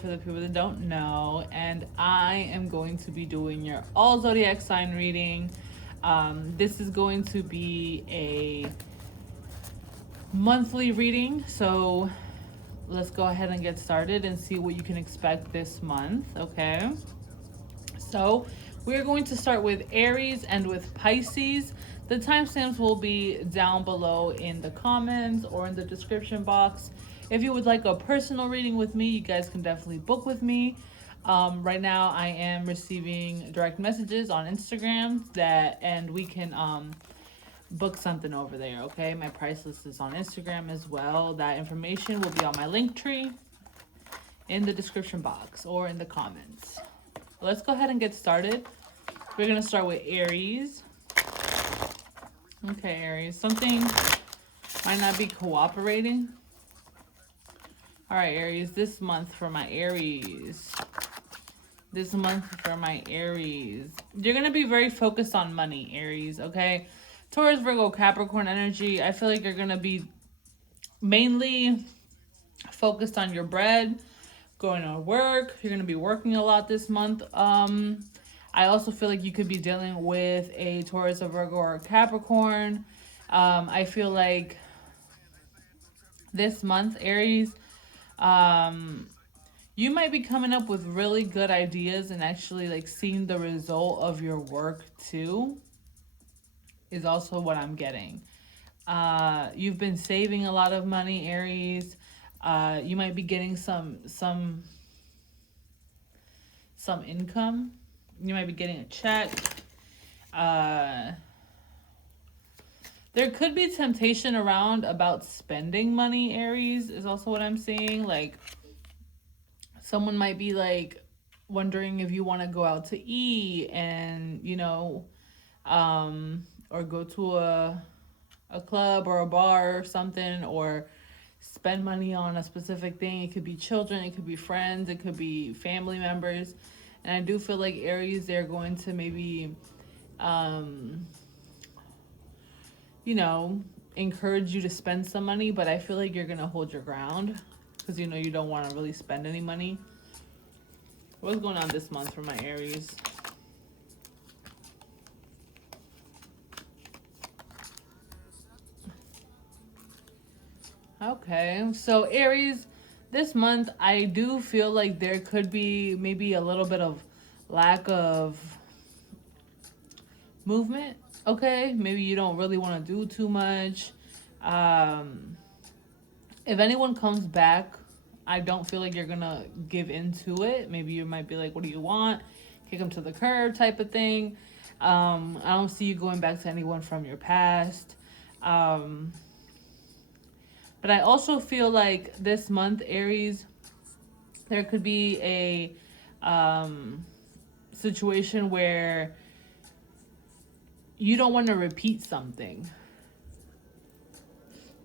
for the people that don't know, and I am going to be doing your all zodiac sign reading. This is going to be a monthly reading, so let's go ahead and get started and see what you can expect this month, okay? So, we're going to start with Aries and with Pisces. The timestamps will be down below in the comments or in the description box. If you would like a personal reading with me, you guys can definitely book with me. Right now, I am receiving direct messages on Instagram and we can book something over there. Okay, my price list is on Instagram as well. That information will be on my link tree in the description box or in the comments. Let's go ahead and get started. We're gonna start with Aries. Okay, Aries, something might not be cooperating. All right, Aries, this month for my Aries. This month for my Aries. You're gonna be very focused on money, Aries, okay? Taurus, Virgo, Capricorn energy. I feel like you're gonna be mainly focused on your bread, going to work. You're gonna be working a lot this month. I also feel like you could be dealing with a Taurus, a Virgo, or a Capricorn. I feel like this month, Aries, you might be coming up with really good ideas and actually like seeing the result of your work too, is also what I'm getting. You've been saving a lot of money, Aries. You might be getting some income. You might be getting a check. Uh, there could be temptation around about spending money, Aries, is also what I'm seeing. Like, someone might be like wondering if you want to go out to eat and, or go to a club or a bar or something, or spend money on a specific thing. It could be children, it could be friends, it could be family members. And I do feel like Aries, they're going to maybe, um, you know, encourage you to spend some money, but I feel like you're going to hold your ground because, you don't want to really spend any money. What's going on this month for my Aries? Okay, so Aries, this month I do feel like there could be maybe a little bit of lack of movement. Okay, maybe you don't really want to do too much. Um, if anyone comes back, I don't feel like you're gonna give into it. Maybe you might be like, "What do you want?" Kick them to the curb, type of thing. I don't see you going back to anyone from your past. Um, but I also feel like this month, Aries, there could be a situation where you don't want to repeat something.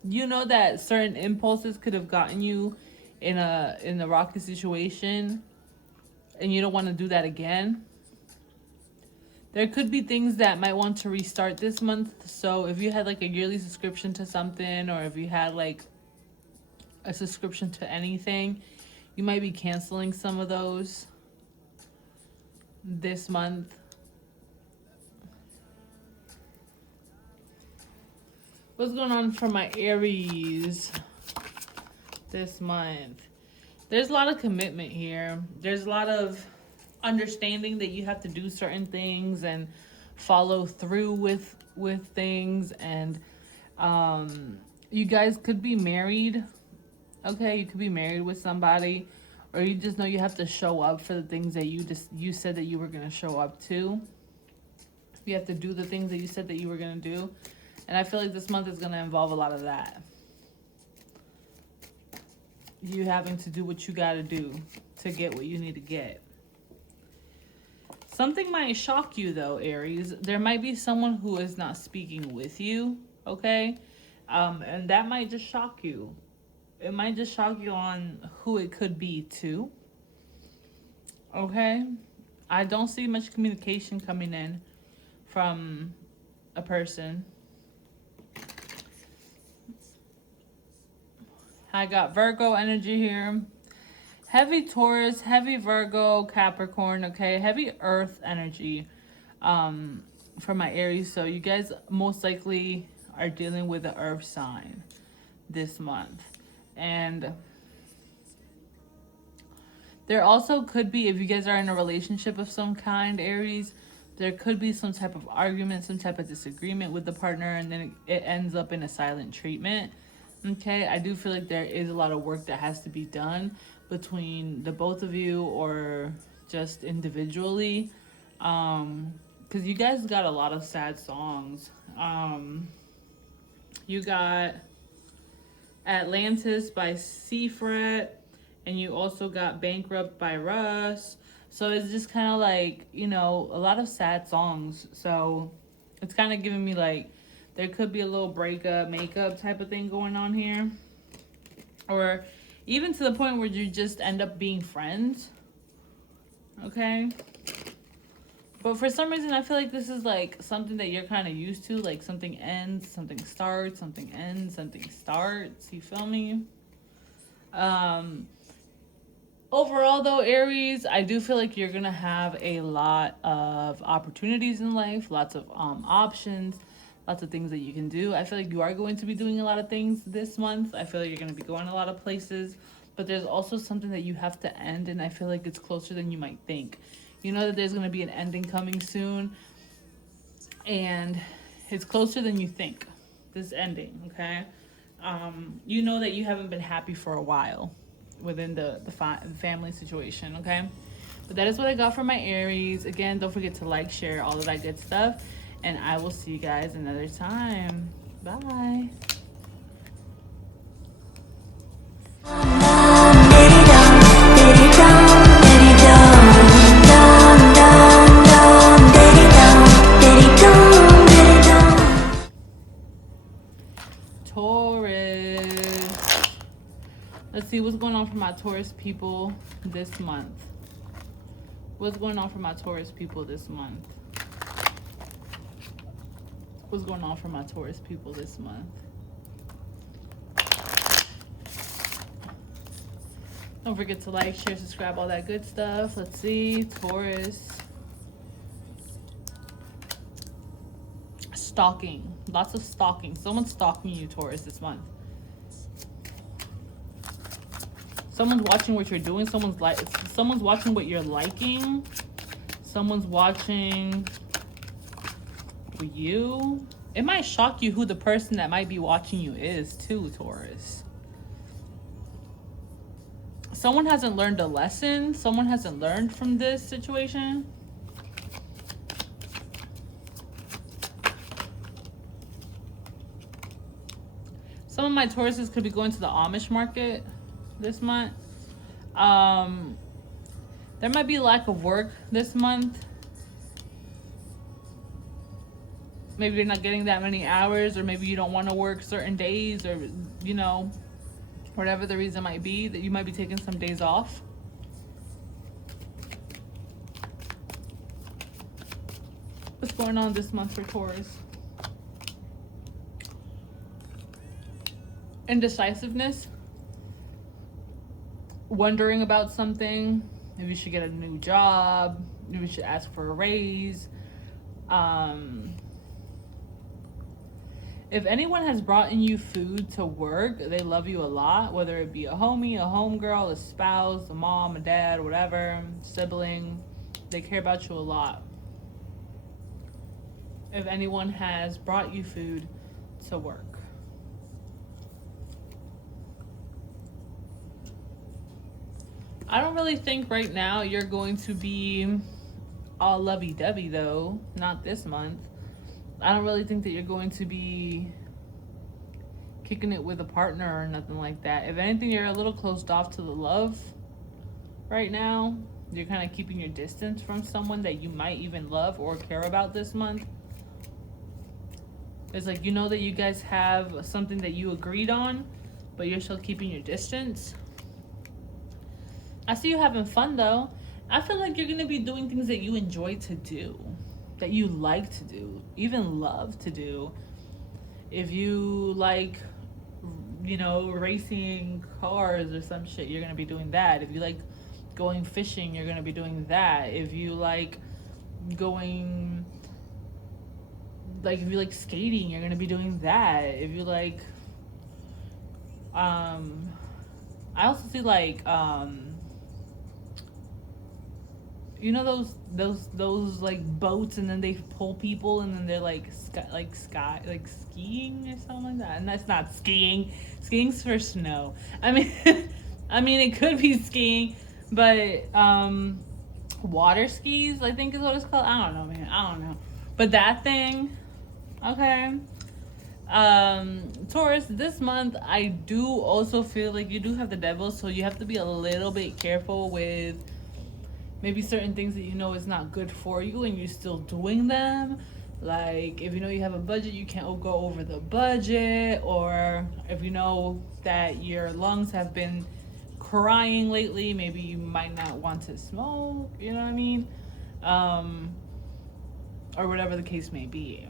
You know that certain impulses could have gotten you in a rocky situation, and you don't want to do that again. There could be things that might want to restart this month. So if you had like a yearly subscription to something, or if you had like a subscription to anything, you might be canceling some of those this month. What's going on for my Aries this month? There's a lot of commitment here. There's a lot of understanding that you have to do certain things and follow through with things, and you guys could be married. Okay, you could be married with somebody, or you just know you have to show up for the things that you said that you were going to show up to. You have to do the things that you said that you were going to do. And I feel like this month is going to involve a lot of that. You having to do what you got to do to get what you need to get. Something might shock you though, Aries. There might be someone who is not speaking with you, okay? And that might just shock you. It might just shock you on who it could be too. Okay? I don't see much communication coming in from a person. I got Virgo energy here. heavy Taurus, heavy Virgo, Capricorn, okay? Heavy earth energy for my Aries. So you guys most likely are dealing with the earth sign this month. And there also could be, if you guys are in a relationship of some kind, Aries, there could be some type of argument, some type of disagreement with the partner, and then it ends up in a silent treatment. Okay, I do feel like there is a lot of work that has to be done between the both of you or just individually. Because you guys got a lot of sad songs. You got Atlantis by Seafret, and you also got Bankrupt by Russ. So it's just kind of like, you know, a lot of sad songs. So it's kind of giving me like there could be a little breakup, makeup type of thing going on here. Or even to the point where you just end up being friends. Okay? But for some reason, I feel like this is like something that you're kind of used to. Like something ends, something starts, something ends, something starts. You feel me? Overall, though, Aries, I do feel like you're going to have a lot of opportunities in life, lots of options, lots of things that you can do. I feel like you are going to be doing a lot of things this month. I feel like you're going to be going a lot of places. But there's also something that you have to end, and I feel like it's closer than you might think. You know that there's going to be an ending coming soon, and it's closer than you think, this ending, okay? You know that you haven't been happy for a while within the family situation, okay? But that is what I got for my Aries. Again, don't forget to like, share, all of that good stuff, and I will see you guys another time. Bye. Taurus. Let's see what's going on for my Taurus people this month. What's going on for my Taurus people this month? What's going on for my Taurus people this month? Don't forget to like, share, subscribe, all that good stuff. Let's see. Taurus. Stalking. Lots of stalking. Someone's stalking you, Taurus, this month. Someone's watching what you're doing. Someone's watching what you're liking. Someone's watching you. It might shock you who the person that might be watching you is too, Taurus. Someone hasn't learned a lesson. Someone hasn't learned from this situation. Some of my Tauruses could be going to the Amish market this month. There might be lack of work this month. Maybe you're not getting that many hours, or maybe you don't want to work certain days, or, you know, whatever the reason might be, that you might be taking some days off. What's going on this month for Taurus? Indecisiveness. Wondering about something. Maybe you should get a new job. Maybe you should ask for a raise. If anyone has brought in you food to work, they love you a lot, whether it be a homie, a homegirl, a spouse, a mom, a dad, whatever, sibling. They care about you a lot. If anyone has brought you food to work. I don't really think right now you're going to be all lovey-dovey, though. Not this month. I don't really think that you're going to be kicking it with a partner or nothing like that. If anything, you're a little closed off to the love right now. You're kind of keeping your distance from someone that you might even love or care about this month. It's like, you know that you guys have something that you agreed on, but you're still keeping your distance. I see you having fun, though. I feel like you're going to be doing things that you enjoy to do, that you like to do, even love to do. If you like, racing cars or some shit, you're gonna be doing that. If you like going fishing, you're gonna be doing that. If you like going, if you like skating, you're gonna be doing that. If you like, I also see those like boats, and then they pull people, and then they're skiing or something like that. And that's not skiing. Skiing's for snow. I mean, it could be skiing, but water skis, I think is what it's called. I don't know, man. I don't know. But that thing, okay. Taurus, this month I do also feel like you do have the devil, so you have to be a little bit careful with maybe certain things that is not good for you and you're still doing them. Like if you have a budget, you can't go over the budget, or if you know that your lungs have been crying lately, maybe you might not want to smoke, you know what I mean? Or whatever the case may be.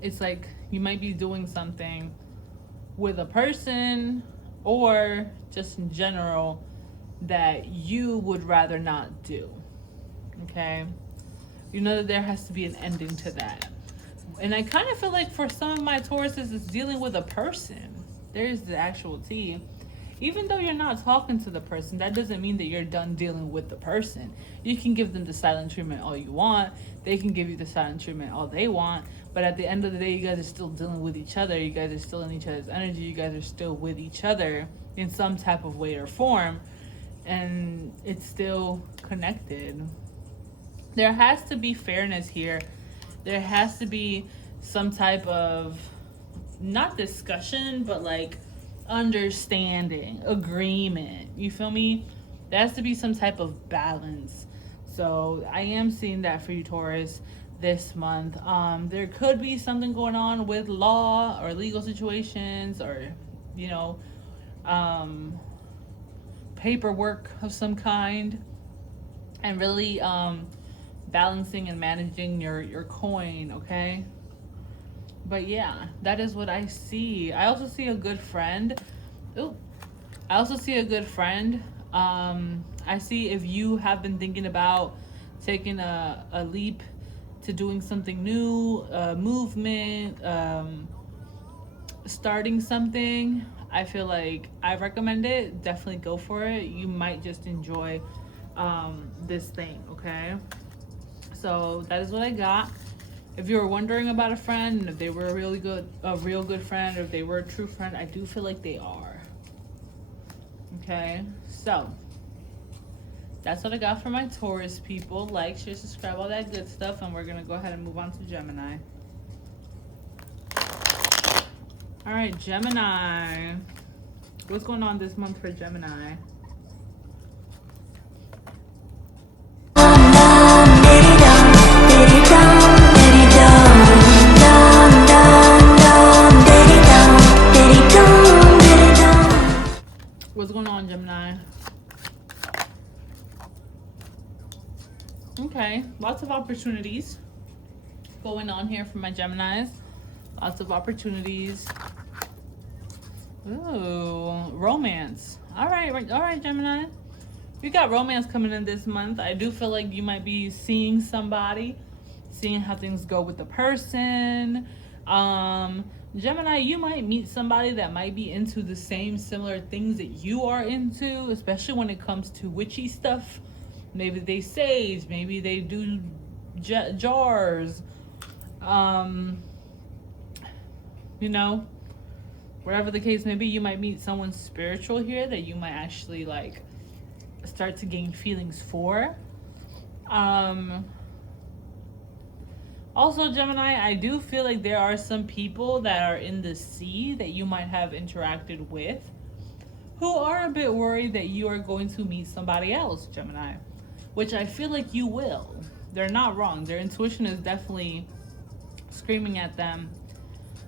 It's like you might be doing something with a person or just in general that you would rather not do. Okay? You know that there has to be an ending to that. And I kind of feel like for some of my Tauruses, it's dealing with a person. There's the actual T. Even though you're not talking to the person, that doesn't mean that you're done dealing with the person. You can give them the silent treatment all you want. They can give you the silent treatment all they want. But at the end of the day, you guys are still dealing with each other. You guys are still in each other's energy. You guys are still with each other in some type of way or form. And it's still connected. There has to be fairness here. There has to be some type of, not discussion, but understanding, agreement. You feel me? There has to be some type of balance. So I am seeing that for you, Taurus, this month. There could be something going on with law or legal situations, or paperwork of some kind, and really balancing and managing your coin, okay? But yeah, that is what I see. I also see a good friend. I see if you have been thinking about taking a leap to doing something new, movement, starting something, I feel like I recommend it. Definitely go for it. You might just enjoy this thing, okay? So that is what I got. If you were wondering about a friend, and if they were a real good friend, or if they were a true friend, I do feel like they are. Okay, so that's what I got for my Taurus people. Like, share, subscribe, all that good stuff, and we're gonna go ahead and move on to Gemini. All right, Gemini. What's going on this month for Gemini? What's going on, Gemini? Okay, lots of opportunities going on here for my Geminis. Lots of opportunities. Ooh, romance. All right, Gemini. We got romance coming in this month. I do feel like you might be seeing somebody, seeing how things go with the person. Gemini, you might meet somebody that might be into the same similar things that you are into, especially when it comes to witchy stuff. Maybe they sage, maybe they do jars. Wherever the case may be, you might meet someone spiritual here that you might actually start to gain feelings for. Also, Gemini, I do feel like there are some people that are in the sea that you might have interacted with who are a bit worried that you are going to meet somebody else, Gemini, which I feel like you will. They're not wrong. Their intuition is definitely screaming at them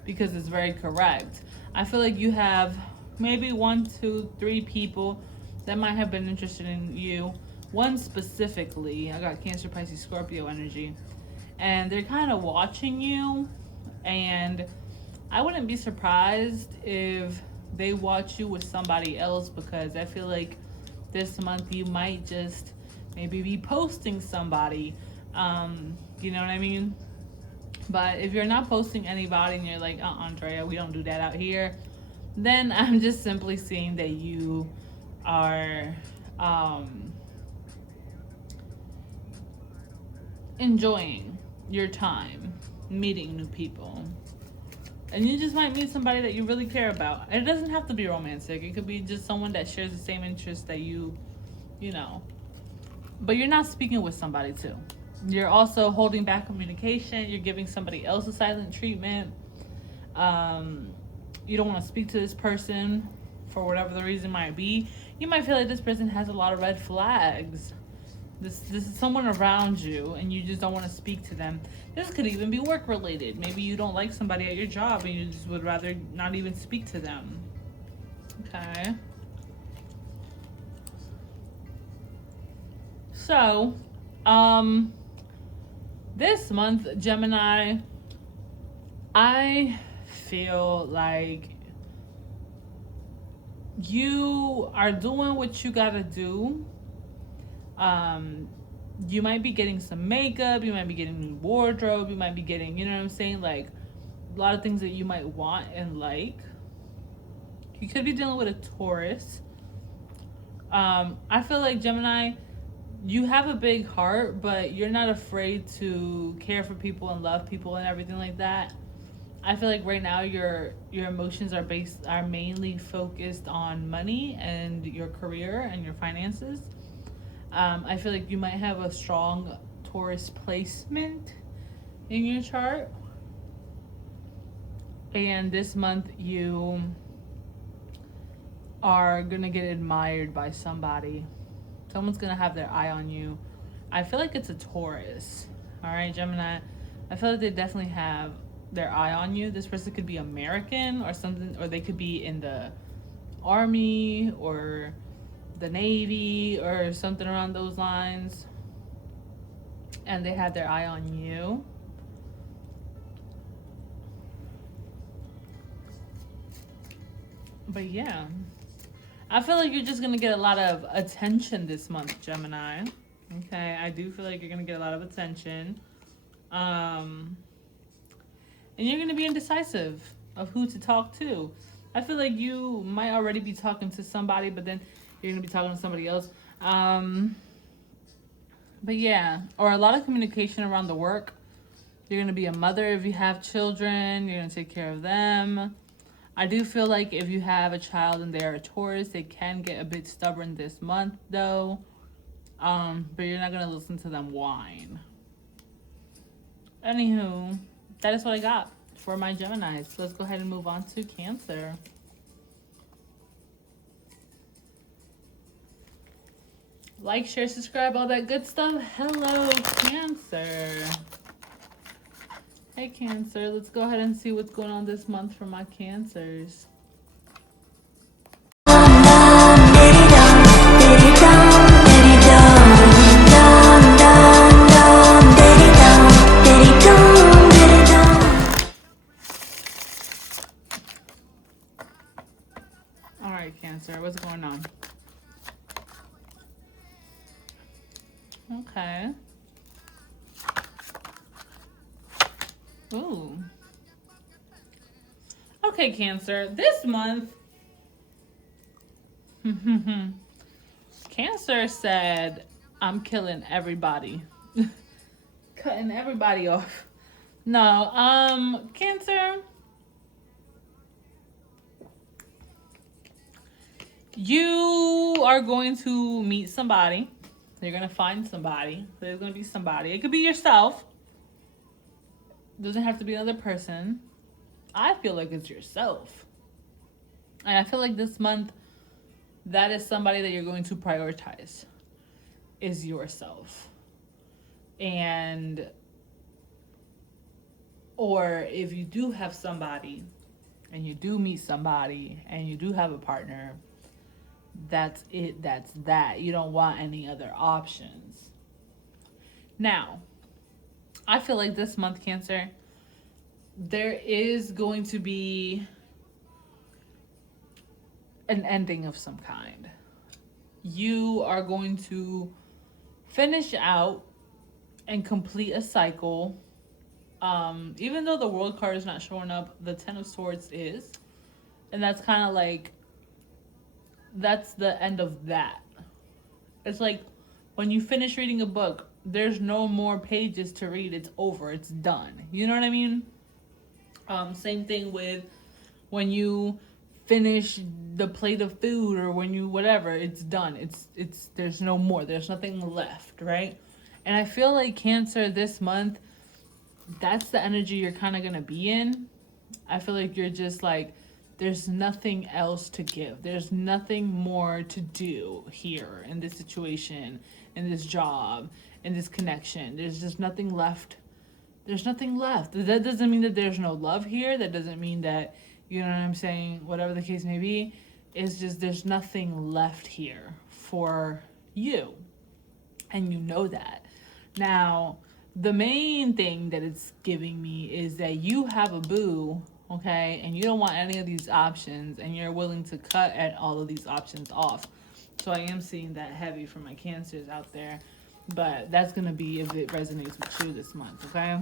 because it's very correct. I feel like you have maybe 1, 2, 3 people that might have been interested in you. One specifically, I got Cancer, Pisces, Scorpio energy. And they're kind of watching you, and I wouldn't be surprised if they watch you with somebody else, because I feel like this month you might just maybe be posting somebody. You know what I mean? But if you're not posting anybody and you're like, Andrea, we don't do that out here, then I'm just simply seeing that you are um, enjoying your time meeting new people. And you just might meet somebody that you really care about. And it doesn't have to be romantic. It could be just someone that shares the same interests that you know. But you're not speaking with somebody too. You're also holding back communication. You're giving somebody else a silent treatment. Um, you don't want to speak to this person for whatever the reason might be. You might feel like this person has a lot of red flags. This is someone around you and you just don't want to speak to them. This could even be work related. Maybe you don't like somebody at your job and you just would rather not even speak to them. Okay. So, this month, Gemini, I feel like you are doing what you gotta do. You might be getting some makeup, you might be getting new wardrobe, you might be getting, you know what I'm saying, like a lot of things that you might want and like. You could be dealing with a Taurus. I feel like Gemini, you have a big heart, but you're not afraid to care for people and love people and everything like that. I feel like right now your emotions are mainly focused on money and your career and your finances. I feel like you might have a strong Taurus placement in your chart, and this month you are gonna get admired by somebody. Someone's gonna have their eye on you. I feel like it's a Taurus. All right, Gemini. I feel like they definitely have their eye on you. This person could be American or something, or they could be in the army or the Navy or something around those lines. And they have their eye on you. But yeah, I feel like you're just gonna get a lot of attention this month, Gemini. Okay, I do feel like you're gonna get a lot of attention. And you're gonna be indecisive of who to talk to. I feel like you might already be talking to somebody, but then you're gonna be talking to somebody else. But yeah, or a lot of communication around the work. You're gonna be a mother if you have children. You're gonna take care of them. I do feel like if you have a child and they're a Taurus, they can get a bit stubborn this month, though. But you're not gonna listen to them whine. Anywho, that is what I got for my Geminis. Let's go ahead and move on to Cancer. Like, share, subscribe, all that good stuff. Hello, Cancer. Hey, Cancer. Let's go ahead and see what's going on this month for my Cancers. All right, Cancer. What's going on? Okay. Ooh. Okay, Cancer. This month, Cancer said, I'm killing everybody. Cutting everybody off. No, Cancer, you are going to meet somebody. You're going to find somebody. There's going to be somebody. It could be yourself. It doesn't have to be another person. I feel like it's yourself. And I feel like this month, that is somebody that you're going to prioritize, is yourself. And, or if you do have somebody, and you do meet somebody, and you do have a partner, that's it, that's that. You don't want any other options. Now, I feel like this month, Cancer, there is going to be an ending of some kind. You are going to finish out and complete a cycle. Even though the world card is not showing up, the Ten of Swords is. And that's kind of like, that's the end of that. It's like when you finish reading a book, there's no more pages to read. It's over. It's done. You know what I mean? Same thing with when you finish the plate of food, or when you whatever, it's done. It's there's no more. There's nothing left, right? And I feel like Cancer this month, that's the energy you're kind of going to be in. I feel like you're just like, there's nothing else to give. There's nothing more to do here in this situation, in this job, in this connection. There's just nothing left. There's nothing left. That doesn't mean that there's no love here. That doesn't mean that, you know what I'm saying, whatever the case may be. It's just there's nothing left here for you. And you know that. Now, the main thing that it's giving me is that you have a boo, okay, and you don't want any of these options, and you're willing to cut at all of these options off. So I am seeing that heavy for my Cancers out there, but that's going to be if it resonates with you this month, okay?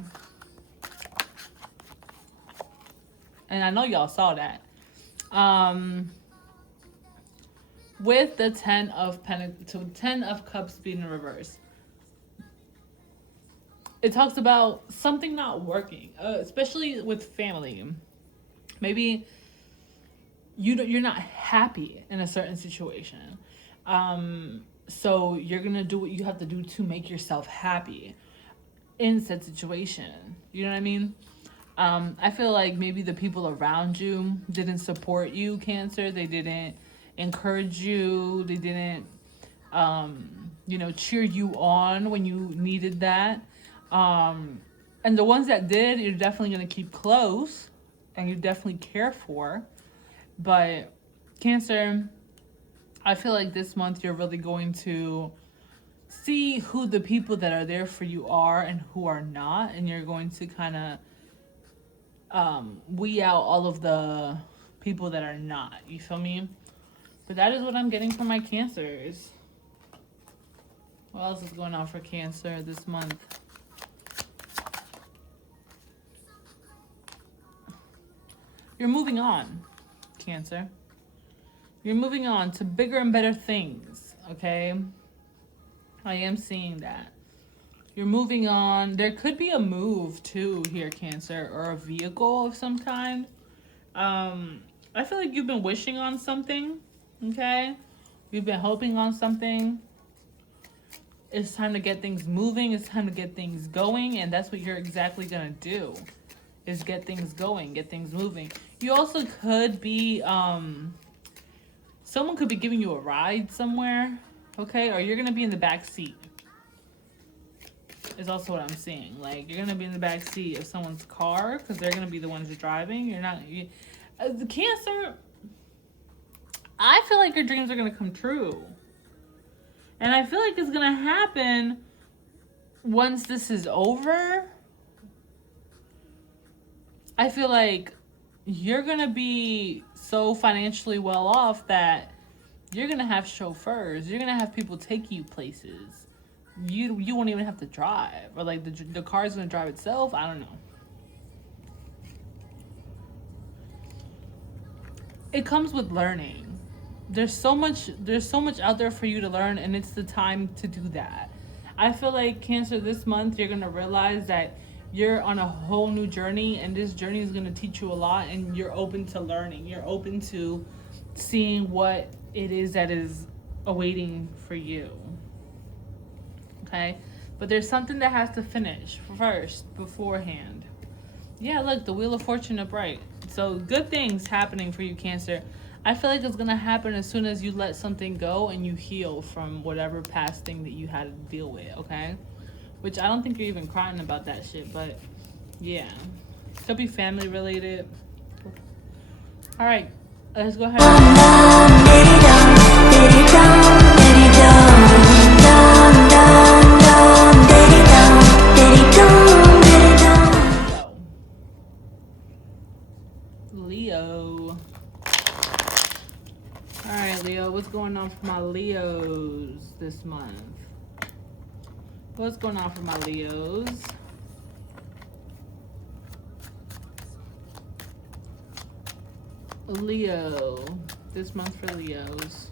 And I know y'all saw that. With the Ten of Cups being in reverse, it talks about something not working, especially with family. Maybe you're not happy in a certain situation. So you're going to do what you have to do to make yourself happy in said situation. You know what I mean? I feel like maybe the people around you didn't support you, Cancer. They didn't encourage you. They didn't, cheer you on when you needed that. And the ones that did, you're definitely going to keep close and you definitely care for. But Cancer, I feel like this month you're really going to see who the people that are there for you are and who are not. And you're going to kind of weed out all of the people that are not. You feel me? But that is what I'm getting from my Cancers. What else is going on for Cancer this month? You're moving on, Cancer. You're moving on to bigger and better things, okay? I am seeing that. You're moving on. There could be a move too here, Cancer, or a vehicle of some kind. I feel like you've been wishing on something, okay? You've been hoping on something. It's time to get things moving. It's time to get things going, and that's what you're exactly gonna do. Is get things going, get things moving. You also could be, someone could be giving you a ride somewhere, okay? Or you're going to be in the back seat. Is also what I'm seeing. Like, you're going to be in the back seat of someone's car because they're going to be the ones driving. You're not, the Cancer, I feel like your dreams are going to come true. And I feel like it's going to happen once this is over. I feel like you're going to be so financially well off that you're going to have chauffeurs. You're going to have people take you places. You won't even have to drive. Or like the car's going to drive itself. I don't know. It comes with learning. There's so much out there for you to learn, and it's the time to do that. I feel like Cancer this month, you're going to realize that you're on a whole new journey, and this journey is going to teach you a lot, and you're open to learning. You're open to seeing what it is that is awaiting for you. Okay? But there's something that has to finish first, beforehand. Yeah, look, the Wheel of Fortune upright. So good things happening for you, Cancer. I feel like it's going to happen as soon as you let something go and you heal from whatever past thing that you had to deal with, okay? Which I don't think you're even crying about that shit, but yeah. Could be family related. All right, let's go ahead. on for my Leos this month? What's going on for my Leos? Leo. This month for Leos.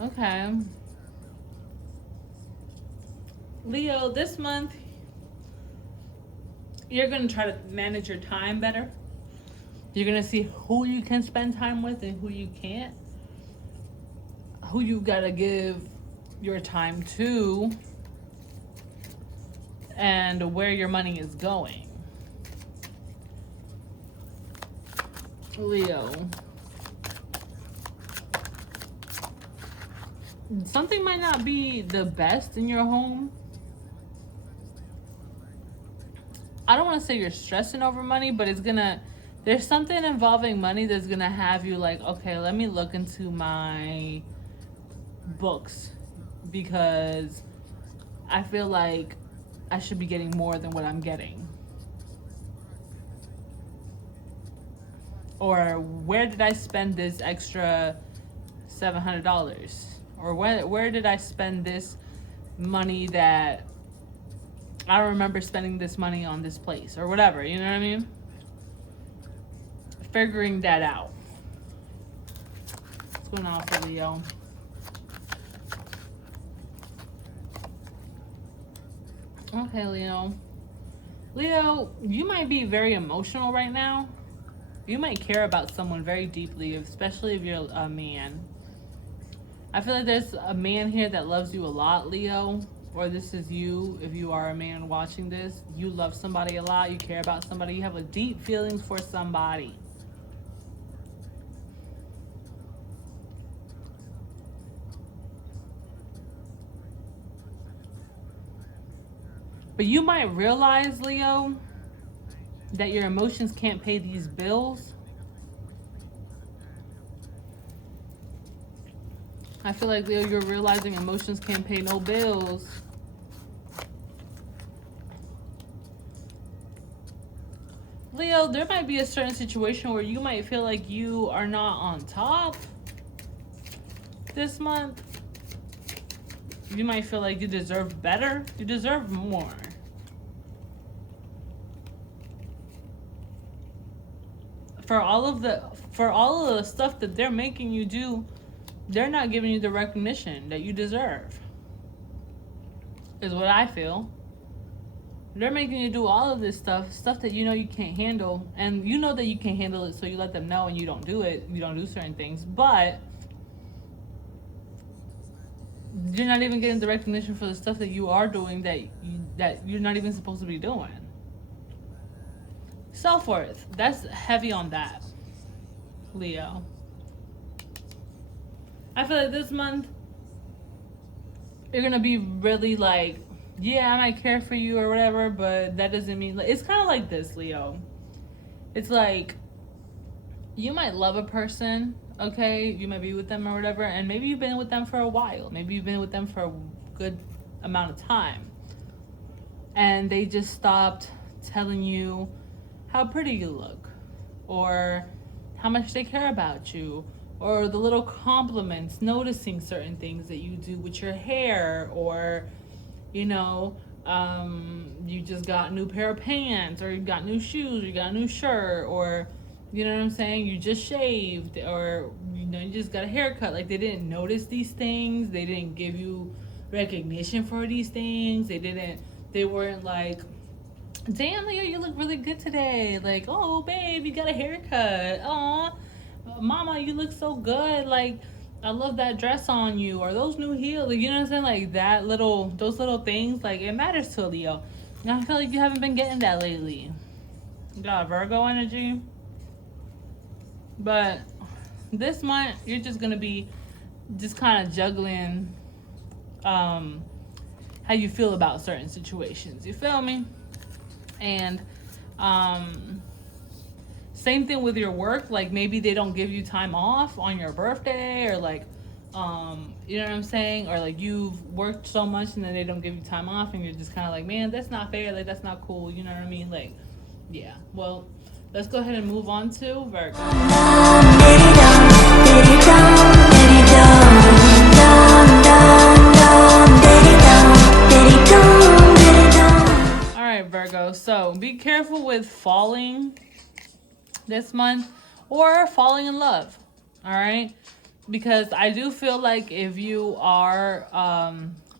Okay. Leo, this month, you're going to try to manage your time better. You're going to see who you can spend time with and who you can't. Who you got to give your time to. And where your money is going. Leo. Something might not be the best in your home. I don't want to say you're stressing over money, but there's something involving money that's gonna have you like, okay, let me look into my books because I feel like I should be getting more than what I'm getting. Or where did I spend this extra $700? Or where did I spend this money that I remember spending this money on this place or whatever, you know what I mean? Figuring that out. What's going on for Leo? Okay, Leo. Leo, you might be very emotional right now. You might care about someone very deeply, especially if you're a man. I feel like there's a man here that loves you a lot, Leo. Or this is you, if you are a man watching this. You love somebody a lot. You care about somebody. You have a deep feelings for somebody. But you might realize, Leo, that your emotions can't pay these bills. I feel like, Leo, you're realizing emotions can't pay no bills. Leo, there might be a certain situation where you might feel like you are not on top this month. You might feel like you deserve better. You deserve more. For all of the stuff that they're making you do, they're not giving you the recognition that you deserve. Is what I feel. They're making you do all of this stuff that you know you can't handle, and you know that you can't handle it, so you let them know and you don't do it. You don't do certain things, but you're not even getting the recognition for the stuff that you are doing that you're not even supposed to be doing. Self-worth. That's heavy on that, Leo. I feel like this month you're gonna be really like, yeah, I might care for you or whatever, but that doesn't mean it's kind of like this, Leo. It's like you might love a person, okay? You might be with them or whatever, and maybe you've been with them for a while. Maybe you've been with them for a good amount of time, and they just stopped telling you how pretty you look, or how much they care about you, or the little compliments, noticing certain things that you do with your hair, or you know, you just got a new pair of pants, or you got new shoes, or you got a new shirt, or you know what I'm saying, you just shaved, or you know, you just got a haircut. Like, they didn't notice these things, they didn't give you recognition for these things, they weren't like, damn, Leo, you look really good today. Like, oh, babe, you got a haircut. Aw, mama, you look so good. Like, I love that dress on you, or those new heels. Like, you know what I'm saying? Like, those little things, like, it matters to Leo. And I feel like you haven't been getting that lately. You got Virgo energy. But this month, you're just going to be just kind of juggling how you feel about certain situations. You feel me? And same thing with your work. Like, maybe they don't give you time off on your birthday, or like you know what I'm saying, or like you've worked so much and then they don't give you time off, and you're just kind of like, man, that's not fair, like that's not cool, you know what I mean? Like, yeah. Well, let's go ahead and move on to Virgo. careful with falling this month or falling in love. All right, because I do feel like if you are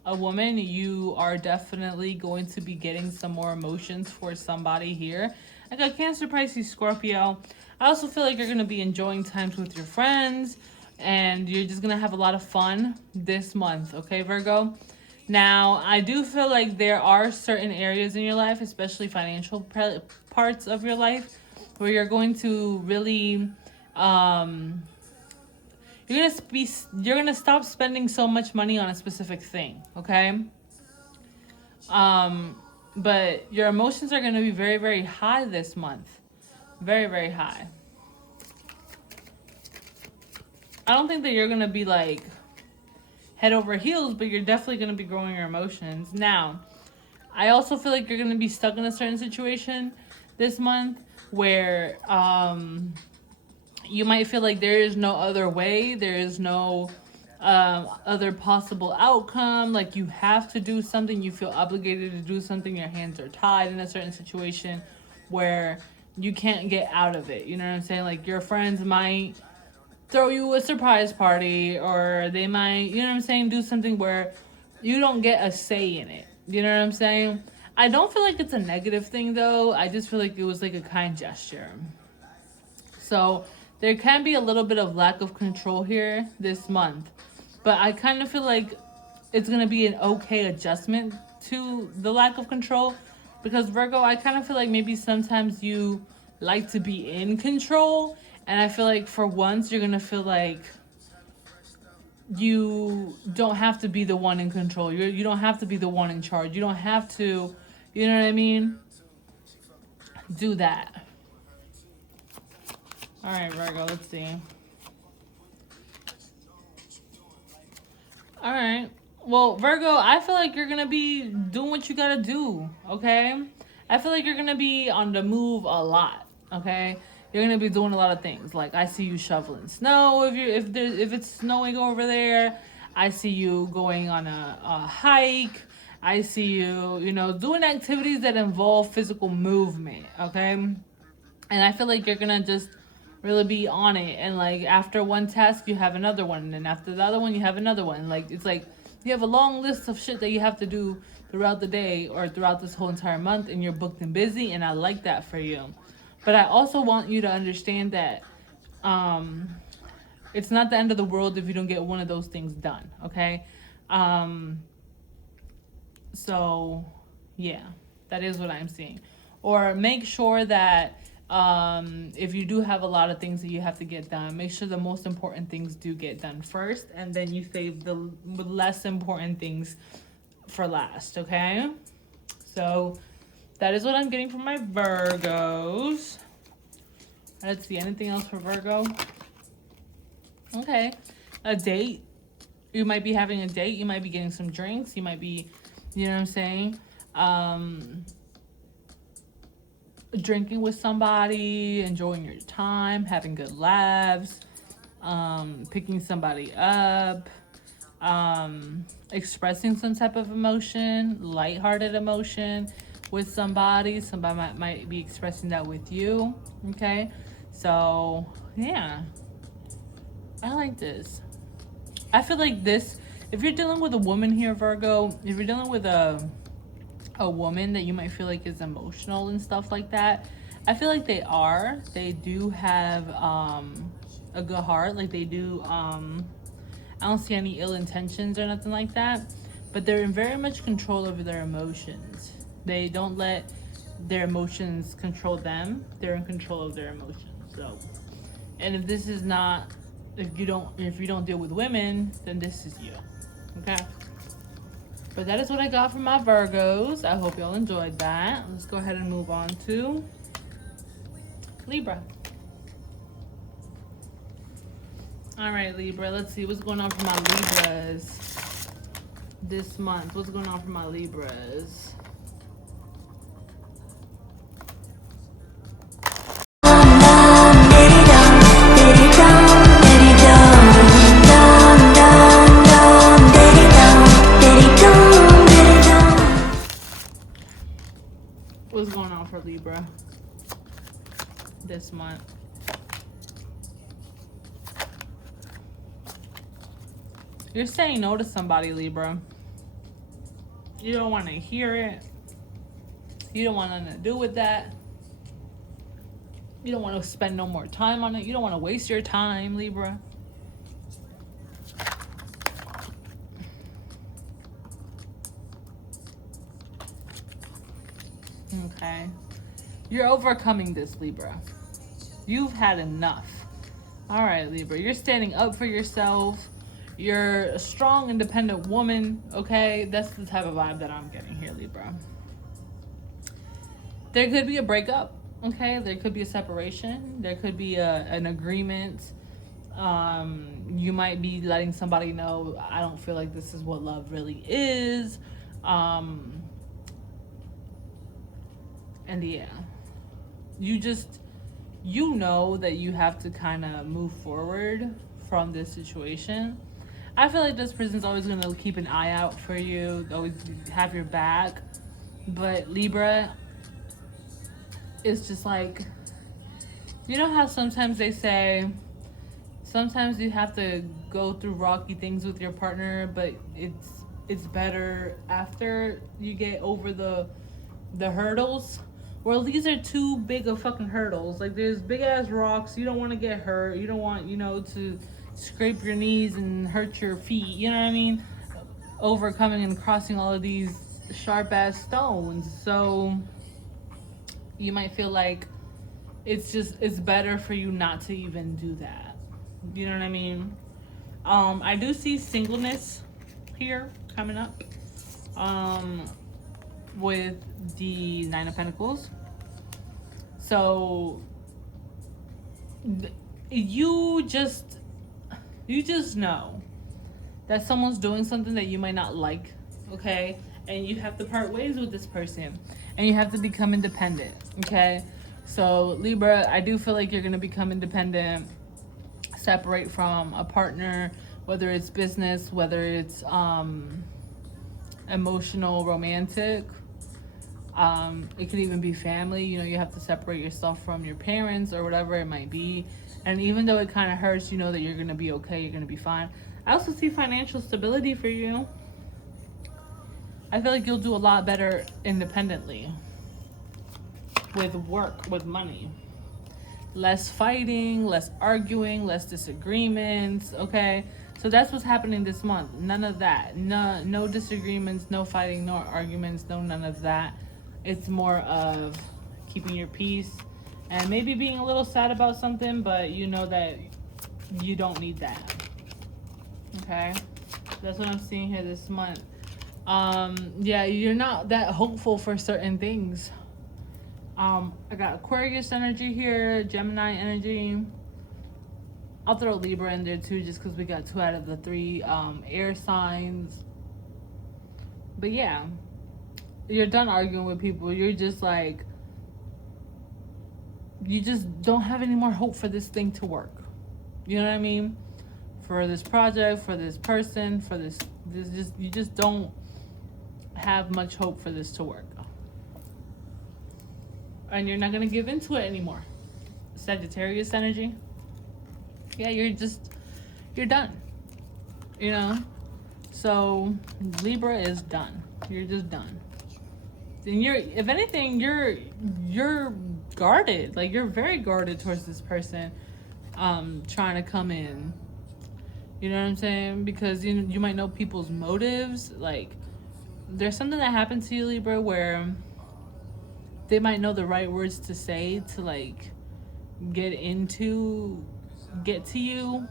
a woman, you are definitely going to be getting some more emotions for somebody here. I got Cancer, Pisces, Scorpio. I also feel like you're going to be enjoying times with your friends, and you're just going to have a lot of fun this month, okay, Virgo? Now, I do feel like there are certain areas in your life, especially financial parts of your life, where you're going to really you're gonna stop spending so much money on a specific thing, okay? But your emotions are gonna be very, very high this month. Very, very high. I don't think that you're gonna be like head over heels, but you're definitely gonna be growing your emotions. Now, I also feel like you're gonna be stuck in a certain situation this month where you might feel like there is no other way, there is no other possible outcome, like you have to do something, you feel obligated to do something, your hands are tied in a certain situation where you can't get out of it. You know what I'm saying? Like your friends might throw you a surprise party, or they might, you know what I'm saying, do something where you don't get a say in it. You know what I'm saying? I don't feel like it's a negative thing though. I just feel like it was like a kind gesture. So there can be a little bit of lack of control here this month. But I kind of feel like it's going to be an okay adjustment to the lack of control. Because Virgo, I kind of feel like maybe sometimes you like to be in control. And I feel like for once you're going to feel like you don't have to be the one in control. You don't have to be the one in charge. You don't have to, you know what I mean? Do that. All right, Virgo, let's see. All right. Well, Virgo, I feel like you're going to be doing what you got to do, okay? I feel like you're going to be on the move a lot, okay? You're going to be doing a lot of things. Like I see you shoveling snow if it's snowing over there. I see you going on a hike. I see you, doing activities that involve physical movement, okay? And I feel like you're going to just really be on it, and like after one task you have another one, and then after the other one you have another one. Like it's like you have a long list of shit that you have to do throughout the day or throughout this whole entire month, and you're booked and busy, and I like that for you. But I also want you to understand that it's not the end of the world if you don't get one of those things done, okay? So yeah, that is what I'm seeing. Or make sure that if you do have a lot of things that you have to get done, make sure the most important things do get done first, and then you save the less important things for last, okay? So that is what I'm getting from my Virgos. Let's see, anything else for Virgo? Okay, a date. You might be having a date, you might be getting some drinks, you might be, you know what I'm saying, drinking with somebody, enjoying your time, having good laughs, picking somebody up, expressing some type of emotion, lighthearted emotion with somebody. Somebody might be expressing that with you, okay? So, yeah. I like this. I feel like this, if you're dealing with a woman here, Virgo, if you're dealing with a woman that you might feel like is emotional and stuff like that, I feel like they do have a good heart. Like they do, I don't see any ill intentions or nothing like that, but they're in very much control over their emotions. They don't let their emotions control them. They're in control of their emotions. So, and if this is not, if you don't deal with women, then this is you, okay? But that is what I got from my Virgos. I hope y'all enjoyed that. Let's go ahead and move on to Libra. All right, Libra. Let's see what's going on for my Libras this month. What's going on for my Libras? What's going on for Libra this month? You're saying no to somebody, Libra. You don't want to hear it. You don't want nothing to do with that. You don't want to spend no more time on it. You don't want to waste your time, Libra. Okay. You're overcoming this, Libra. You've had enough. All right, Libra. You're standing up for yourself. You're a strong, independent woman, okay? That's the type of vibe that I'm getting here, Libra. There could be a breakup, okay? There could be a separation. There could be an agreement. You might be letting somebody know, I don't feel like this is what love really is. And yeah, you know that you have to kind of move forward from this situation. I feel like this person's always going to keep an eye out for you, always have your back. But Libra, it's just like, you know how sometimes they say, sometimes you have to go through rocky things with your partner, but it's better after you get over the hurdles. Well, these are too big of fucking hurdles. Like, there's big ass rocks. You don't want to get hurt. You don't want, to scrape your knees and hurt your feet. You know what I mean? Overcoming and crossing all of these sharp ass stones. So you might feel like it's better for you not to even do that. You know what I mean? I do see singleness here coming up. With the Nine of Pentacles. So you just know that someone's doing something that you might not like, okay? And you have to part ways with this person. And you have to become independent, okay? So Libra, I do feel like you're gonna become independent, separate from a partner, whether it's business, whether it's emotional, romantic. It could even be family. You have to separate yourself from your parents or whatever it might be. And even though it kind of hurts, you know that you're going to be okay. You're going to be fine. I also see financial stability for you. I feel like you'll do a lot better independently with work, with money. Less fighting, less arguing, less disagreements, okay? So that's what's happening this month. None of that. No disagreements, no fighting, no arguments, none of that. It's more of keeping your peace and maybe being a little sad about something, but you know that you don't need that. Okay? That's what I'm seeing here this month. Yeah, you're not that hopeful for certain things. I got Aquarius energy here, Gemini energy. I'll throw Libra in there too, just because we got 2 out of the 3 air signs. But yeah, you're done arguing with people. You're just like, you just don't have any more hope for this thing to work. You know what I mean? For this project, for this person, for this you just don't have much hope for this to work. And you're not going to give into it anymore. Sagittarius energy. Yeah, you're done. So Libra is done. You're just done. And if anything, you're guarded. Like, you're very guarded towards this person trying to come in. You know what I'm saying? Because you might know people's motives. Like, there's something that happened to you, Libra, where they might know the right words to say to, like, get to you,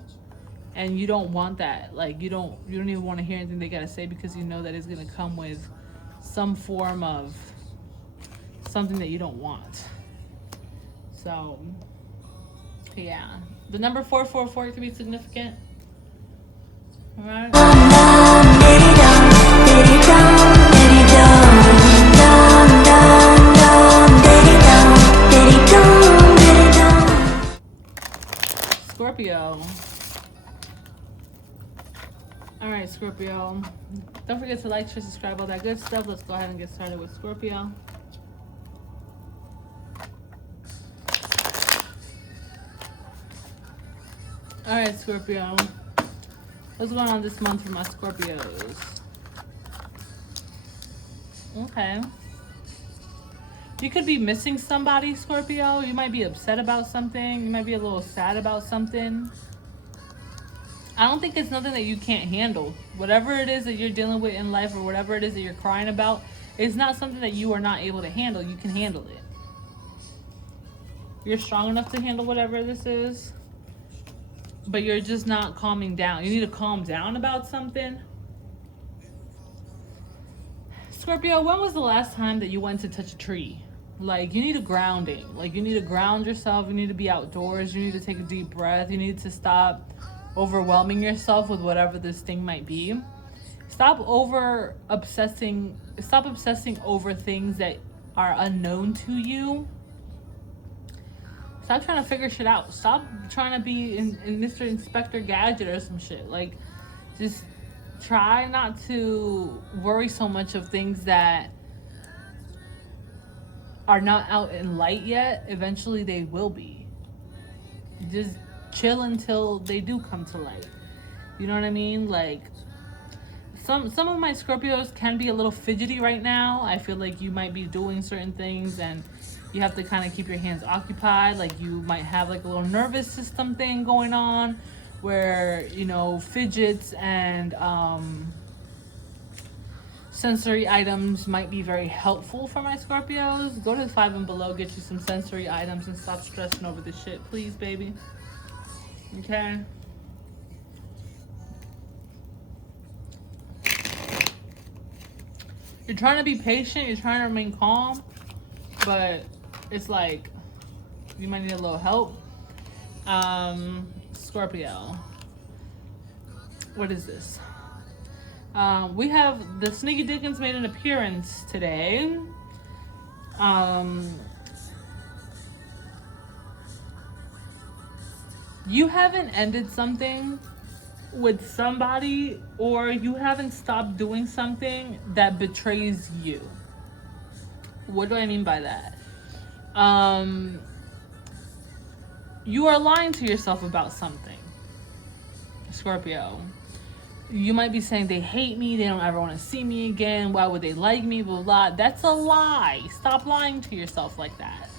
and you don't want that. Like, you don't even want to hear anything they gotta say, because you know that it's gonna come with some form of something that you don't want. So yeah, the number 444 can be significant. All right. Scorpio. All right, Scorpio. Don't forget to like, share, subscribe, all that good stuff. Let's go ahead and get started with Scorpio. All right, Scorpio. What's going on this month for my Scorpios? Okay. You could be missing somebody, Scorpio. You might be upset about something. You might be a little sad about something. I don't think it's nothing that you can't handle. Whatever it is that you're dealing with in life or whatever it is that you're crying about, it's not something that you are not able to handle. You can handle it. You're strong enough to handle whatever this is, but you're just not calming down. You need to calm down about something. Scorpio, when was the last time that you went to touch a tree? Like, you need a grounding. Like, you need to ground yourself. You need to be outdoors. You need to take a deep breath. You need to stop overwhelming yourself with whatever this thing might be. Stop obsessing over things that are unknown to you. Stop trying to figure shit out. Stop trying to be in Mr. Inspector Gadget or some shit. Like, just try not to worry so much of things that are not out in light yet. Eventually they will be. Just chill until they do come to light. You know what I mean? Like, some of my Scorpios can be a little fidgety right now. I feel like you might be doing certain things and you have to kind of keep your hands occupied. Like, you might have like a little nervous system thing going on where, you know, fidgets and sensory items might be very helpful for my Scorpios. Go to the 5 and below, get you some sensory items and stop stressing over this shit, please, baby. Okay? You're trying to be patient, you're trying to remain calm, but it's like you might need a little help. Scorpio. What is this? We have the Sneaky Dickens made an appearance today. You haven't ended something with somebody, or you haven't stopped doing something that betrays you. What do I mean by that? You are lying to yourself about something, Scorpio. You might be saying they hate me, they don't ever want to see me again, why would they like me, blah, blah. That's a lie. Stop lying to yourself like that.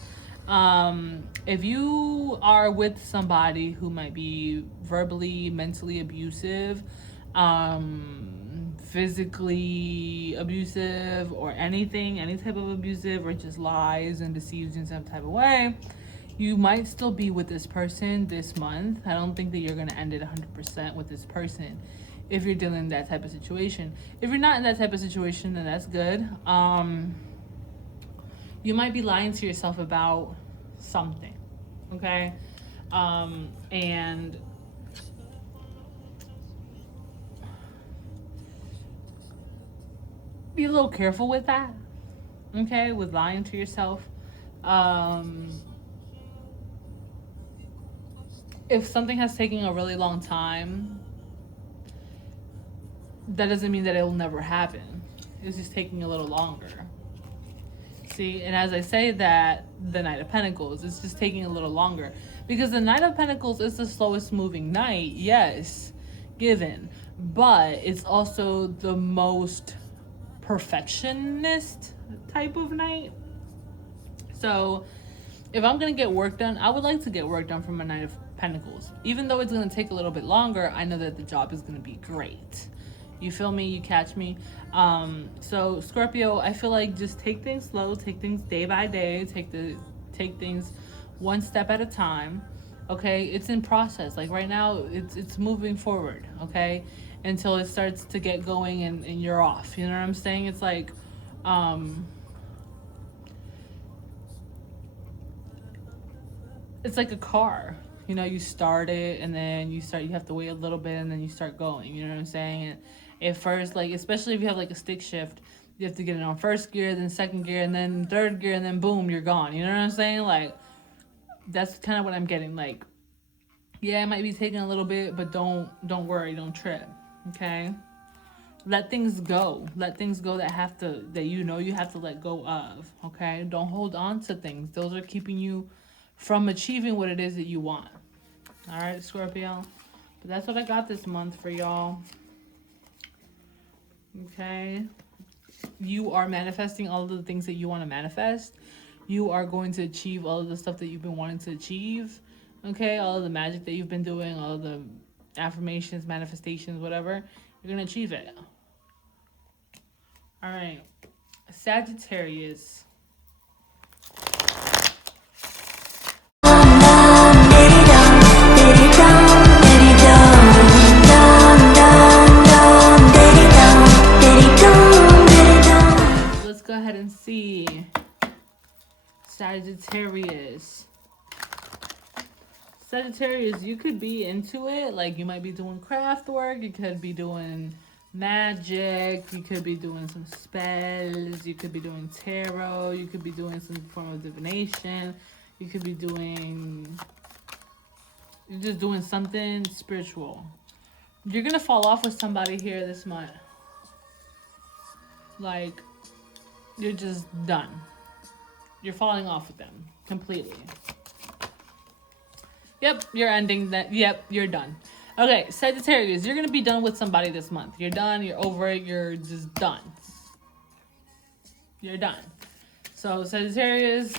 If you are with somebody who might be verbally, mentally abusive, physically abusive, or anything, any type of abusive, or just lies and deceives in some type of way, you might still be with this person this month. I don't think that you're going to end it 100% with this person if you're dealing in that type of situation. If you're not in that type of situation, then that's good. You might be lying to yourself about something, okay? And be a little careful with that, okay? With lying to yourself. If something has taken a really long time, that doesn't mean that it will never happen. It's just taking a little longer. See, and as I say that, the Knight of Pentacles, it's just taking a little longer. Because the Knight of Pentacles is the slowest moving knight, yes, given. But it's also the most perfectionist type of knight. So, if I'm going to get work done, I would like to get work done from a Knight of Pentacles. Even though it's going to take a little bit longer, I know that the job is going to be great. You feel me? You catch me? So Scorpio, I feel like just take things slow, take things day by day, take things one step at a time. Okay, it's in process. Like right now, it's moving forward. Okay, until it starts to get going and you're off. You know what I'm saying? It's like, it's like a car. You know, you start it and then you have to wait a little bit and then you start going. You know what I'm saying? And at first, like, especially if you have like a stick shift, you have to get it on first gear, then second gear, and then third gear, and then boom, you're gone. You know what I'm saying? Like, that's kind of what I'm getting. Like, yeah, it might be taking a little bit, but don't worry, don't trip. Okay? Let things go. Let things go that you know you have to let go of. Okay? Don't hold on to things. Those are keeping you from achieving what it is that you want. All right, Scorpio. But that's what I got this month for y'all. Okay. You are manifesting all of the things that you want to manifest. You are going to achieve all of the stuff that you've been wanting to achieve. Okay. All of the magic that you've been doing, all of the affirmations, manifestations, whatever. You're going to achieve it. All right. Sagittarius. Let's go ahead and see. Sagittarius. Sagittarius, you could be into it. Like, you might be doing craft work. You could be doing magic. You could be doing some spells. You could be doing tarot. You could be doing some form of divination. You could be doing... You're just doing something spiritual. You're going to fall off with somebody here this month. Like, you're just done. You're falling off with them completely. Yep, you're ending that. Yep, you're done. Okay, Sagittarius, you're going to be done with somebody this month. You're done. You're over it. You're just done. You're done. So, Sagittarius.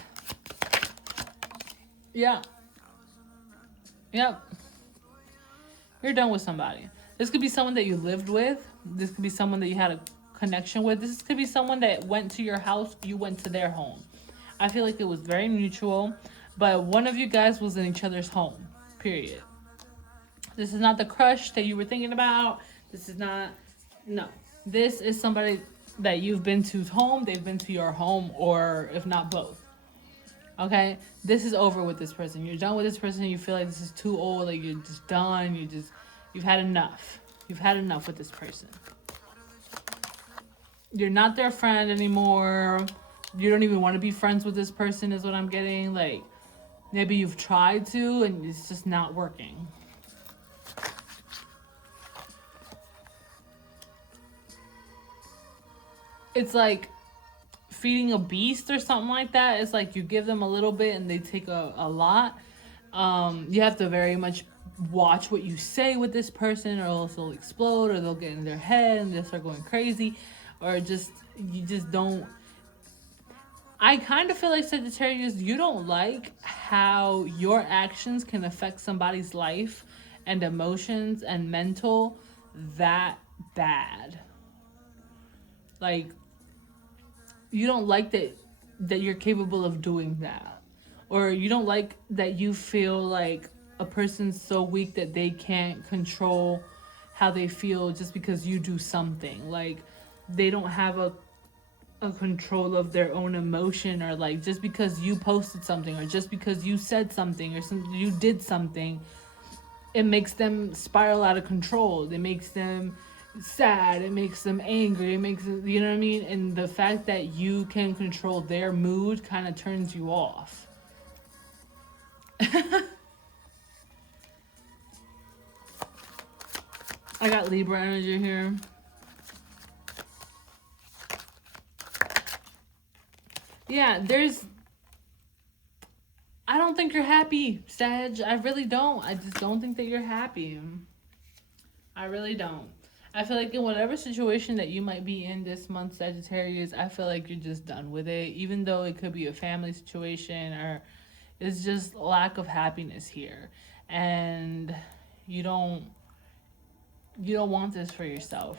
Yeah. Yep. You're done with somebody. This could be someone that you lived with. This could be someone that you had a connection with. This could be someone that went to your house. You went to their home. I feel like it was very mutual. But one of you guys was in each other's home. Period. This is not the crush that you were thinking about. This is not... No. This is somebody that you've been to's home. They've been to your home. Or if not, both. Okay? This is over with this person. You're done with this person. You feel like this is too old. Like, you're just done. You've had enough. You've had enough with this person. You're not their friend anymore. You don't even want to be friends with this person is what I'm getting. Like, maybe you've tried to and it's just not working. It's like feeding a beast or something like that. It's like you give them a little bit and they take a lot. You have to very much watch what you say with this person, or else they'll explode, or they'll get in their head and they'll start going crazy, or you just don't. I kind of feel like, Sagittarius, you don't like how your actions can affect somebody's life and emotions and mental that bad. Like, you don't like that you're capable of doing that. Or you don't like that you feel like a person's so weak that they can't control how they feel just because you do something. Like, they don't have a control of their own emotion, or like just because you posted something, or just because you said something, or you did something, it makes them spiral out of control. It makes them sad. It makes them angry. It makes it, you know what I mean? And the fact that you can control their mood kind of turns you off. I got Libra energy here. Yeah, I don't think you're happy, Sag. I really don't. I just don't think that you're happy. I really don't. I feel like in whatever situation that you might be in this month, Sagittarius, I feel like you're just done with it. Even though it could be a family situation, or it's just lack of happiness here. And you don't want this for yourself.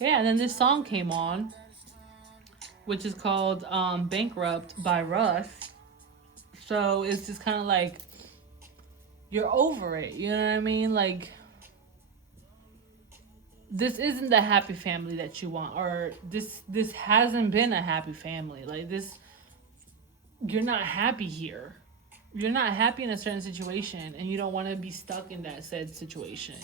Yeah, and then this song came on, which is called Bankrupt by Russ. So it's just kind of like, you're over it. You know what I mean? Like, this isn't the happy family that you want, or this hasn't been a happy family. Like, this, you're not happy here. You're not happy in a certain situation, and you don't want to be stuck in that said situation.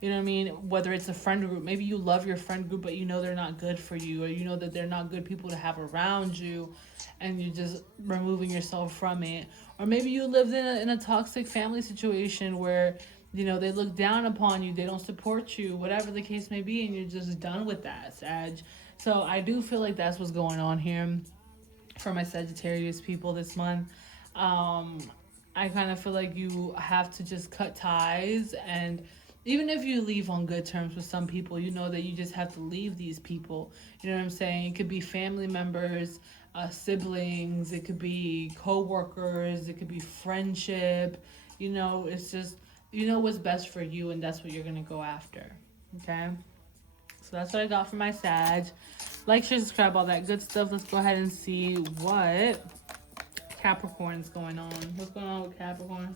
You know what I mean? Whether it's a friend group, maybe you love your friend group, but you know they're not good for you, or you know that they're not good people to have around you, and you're just removing yourself from it. Or maybe you lived in a toxic family situation where, you know, they look down upon you, they don't support you, whatever the case may be, and you're just done with that, Sag. So I do feel like that's what's going on here for my Sagittarius people this month. I kind of feel like you have to just cut ties. And even if you leave on good terms with some people, you know that you just have to leave these people. You know what I'm saying? It could be family members, siblings, it could be co-workers, it could be friendship. You know, it's just, you know what's best for you, and that's what you're going to go after. Okay? So that's what I got for my Sag. Like, share, subscribe, all that good stuff. Let's go ahead and see what Capricorn's going on. What's going on with Capricorn?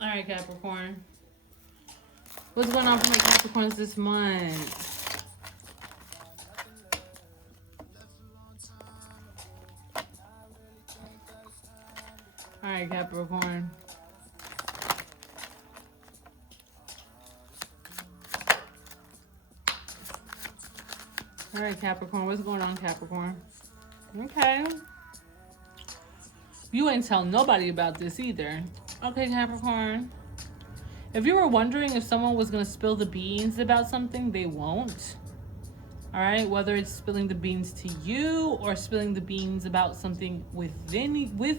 Alright, Capricorn. What's going on for my Capricorns this month? Alright, Capricorn. Alright, Capricorn. What's going on, Capricorn? Okay. You ain't telling nobody about this either. Okay, Capricorn. If you were wondering if someone was going to spill the beans about something, they won't. Alright? Whether it's spilling the beans to you or spilling the beans about something with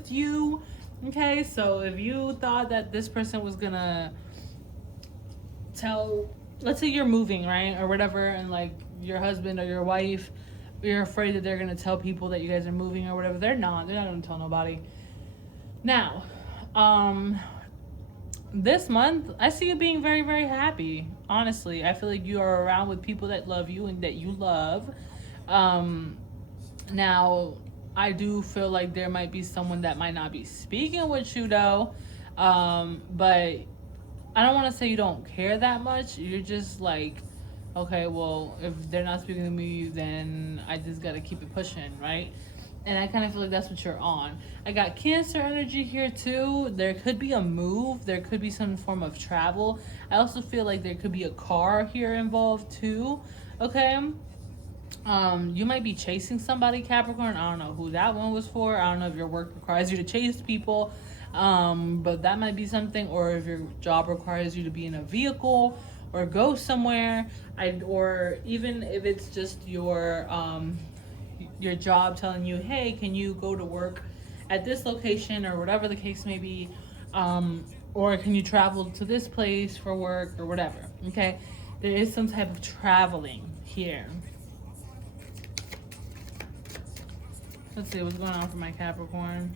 you. Okay? So if you thought that this person was going to tell, let's say you're moving, right? Or whatever, and like your husband or your wife, you're afraid that they're going to tell people that you guys are moving or whatever. They're not going to tell nobody. Now, this month, I see you being very, very happy. Honestly, I feel like you are around with people that love you and that you love. Now, I do feel like there might be someone that might not be speaking with you, though. But I don't want to say you don't care that much. You're just like, okay, well, if they're not speaking to me, then I just got to keep it pushing, right? And I kind of feel like that's what you're on. I got Cancer energy here too. There could be a move. There could be some form of travel. I also feel like there could be a car here involved too. Okay. You might be chasing somebody, Capricorn. I don't know who that one was for. I don't know if your work requires you to chase people. But that might be something, or if your job requires you to be in a vehicle or go somewhere. Or even if it's just your job telling you, hey, can you go to work at this location or whatever the case may be, or can you travel to this place for work or whatever. Okay, there is some type of traveling here. Let's see what's going on for my Capricorn.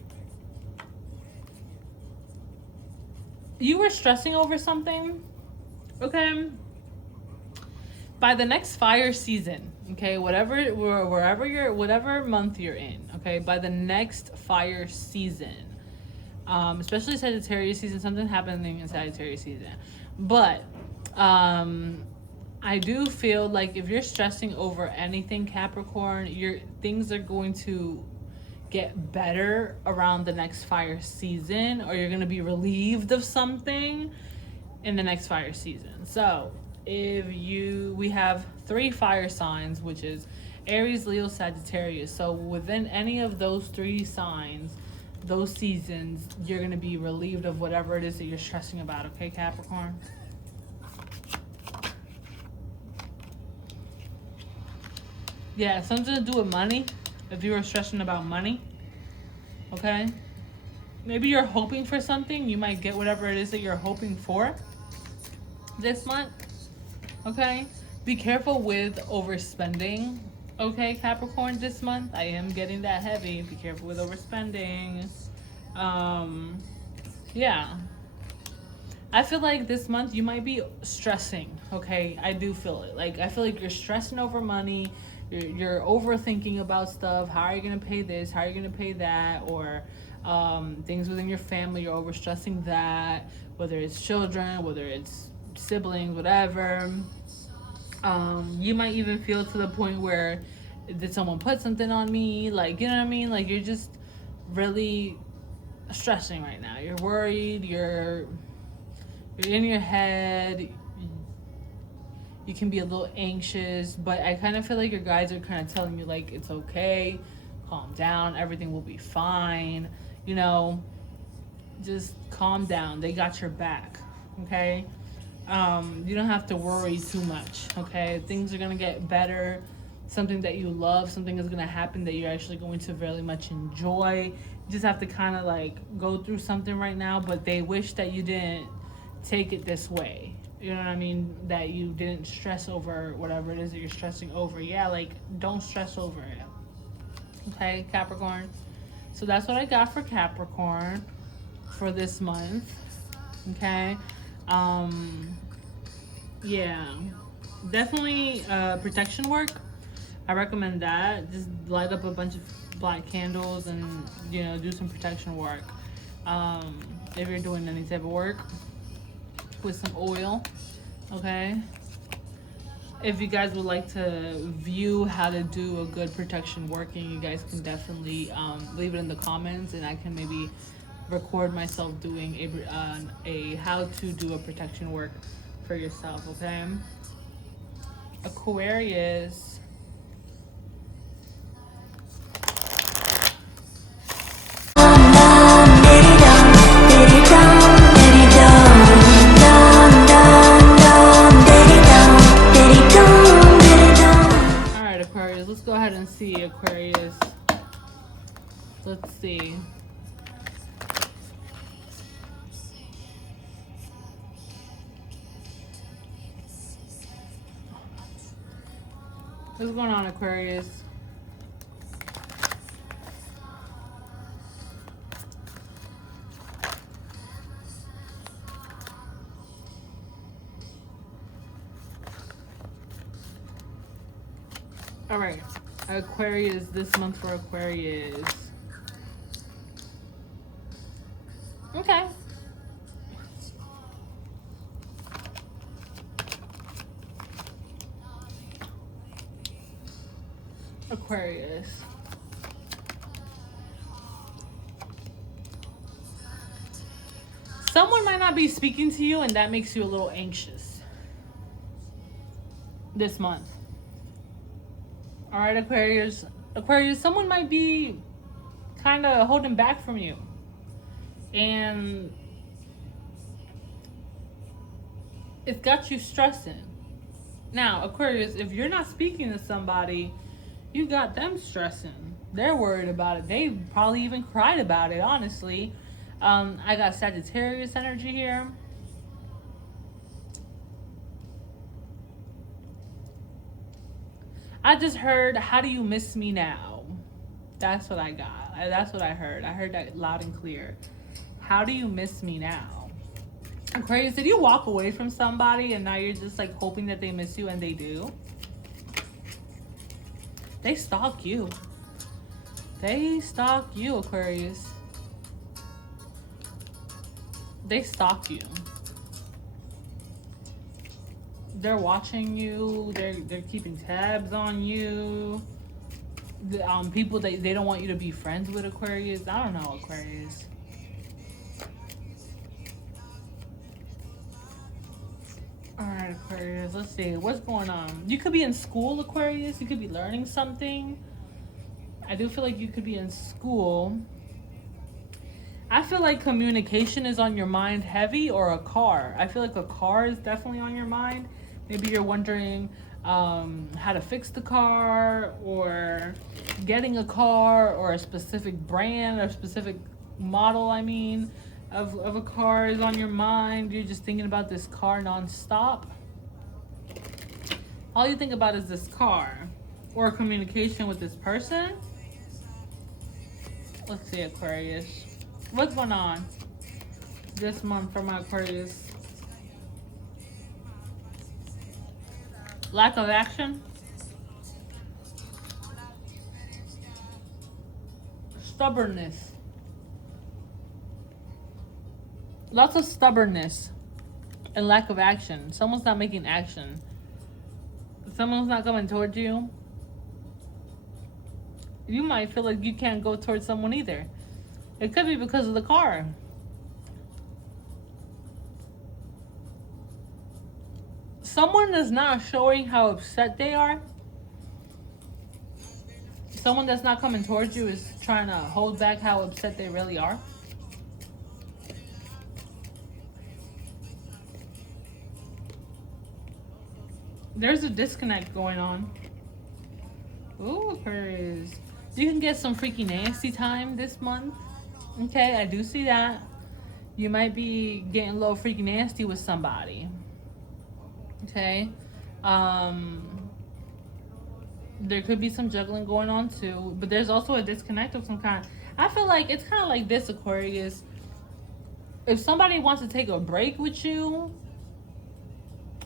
You were stressing over something, okay? By the next fire season, okay, whatever month you're in, okay, by the next fire season, especially Sagittarius season, something happening in Sagittarius season. But I do feel like if you're stressing over anything, Capricorn, things are going to get better around the next fire season, or you're going to be relieved of something in the next fire season. So we have 3 fire signs, which is Aries, Leo, Sagittarius. So within any of those 3 signs, those seasons, you're going to be relieved of whatever it is that you're stressing about. Okay, Capricorn? Yeah, something to do with money. If you were stressing about money, okay? Maybe you're hoping for something. You might get whatever it is that you're hoping for this month, okay? Be careful with overspending, okay, Capricorn, this month. I am getting that heavy. Be careful with overspending. Yeah. I feel like this month you might be stressing, okay? I do feel it. Like, I feel like you're stressing over money. You're overthinking about stuff. How are you going to pay this? How are you going to pay that? Or things within your family, you're overstressing that. Whether it's children, whether it's siblings, whatever. You might even feel to the point where, did someone put something on me? Like, you know what I mean? Like, you're just really stressing right now. You're worried. You're in your head. You can be a little anxious, but I kind of feel like your guides are kind of telling you, like, it's okay, calm down, everything will be fine, you know, just calm down. They got your back, okay? You don't have to worry too much, okay? Things are gonna get better. Something that you love, something is gonna happen that you're actually going to very much enjoy. You just have to kind of like go through something right now, but they wish that you didn't take it this way. You know what I mean? That you didn't stress over whatever it is that you're stressing over. Yeah, like don't stress over it. Okay, Capricorn. So that's what I got for Capricorn for this month. Okay. Um yeah. Definitely protection work. I recommend that. Just light up a bunch of black candles and do some protection work. Um if you're doing any type of work with some oil, okay? If you guys would like to view how to do a good protection working, you guys can definitely leave it in the comments, and I can maybe record myself doing a how to do a protection work for yourself. Okay, Aquarius. Aquarius, let's go ahead and see Aquarius. Let's see. What's going on, Aquarius? All right, Aquarius, this month for Aquarius. Okay. Aquarius. Someone might not be speaking to you, and that makes you a little anxious this month. All right, Aquarius. Aquarius, someone might be kind of holding back from you. And it's got you stressing. Now, Aquarius, if you're not speaking to somebody, you got them stressing. They're worried about it. They probably even cried about it, honestly. I got Sagittarius energy here. I just heard, how do you miss me now? That's what I got. That's what I heard. I heard that loud and clear. How do you miss me now? Aquarius, did you walk away from somebody and now you're just like hoping that they miss you, and they do? They stalk you. They stalk you, Aquarius. They stalk you. They're watching you. They're keeping tabs on you. People they don't want you to be friends with, Aquarius. I don't know, Aquarius. All right, Aquarius. Let's see what's going on. You could be in school, Aquarius. You could be learning something. I do feel like you could be in school. I feel like communication is on your mind heavy, or a car. I feel like a car is definitely on your mind. Maybe you're wondering how to fix the car, or getting a car, or a specific brand or specific model, of a car is on your mind. You're just thinking about this car nonstop. All you think about is this car, or communication with this person. Let's see, Aquarius. What's going on this month for my Aquarius? Lack of action. Stubbornness. Lots of stubbornness and lack of action. Someone's not making action. Someone's not coming towards you. You might feel like you can't go towards someone either. It could be because of the car. Someone is not showing how upset they are. Someone that's not coming towards you is trying to hold back how upset they really are. There's a disconnect going on. Ooh, Aquarius. You can get some freaky nasty time this month. Okay, I do see that. You might be getting a little freaky nasty with somebody. Okay. There could be some juggling going on too, but there's also a disconnect of some kind. I feel like it's kind of like this, Aquarius. If somebody wants to take a break with you,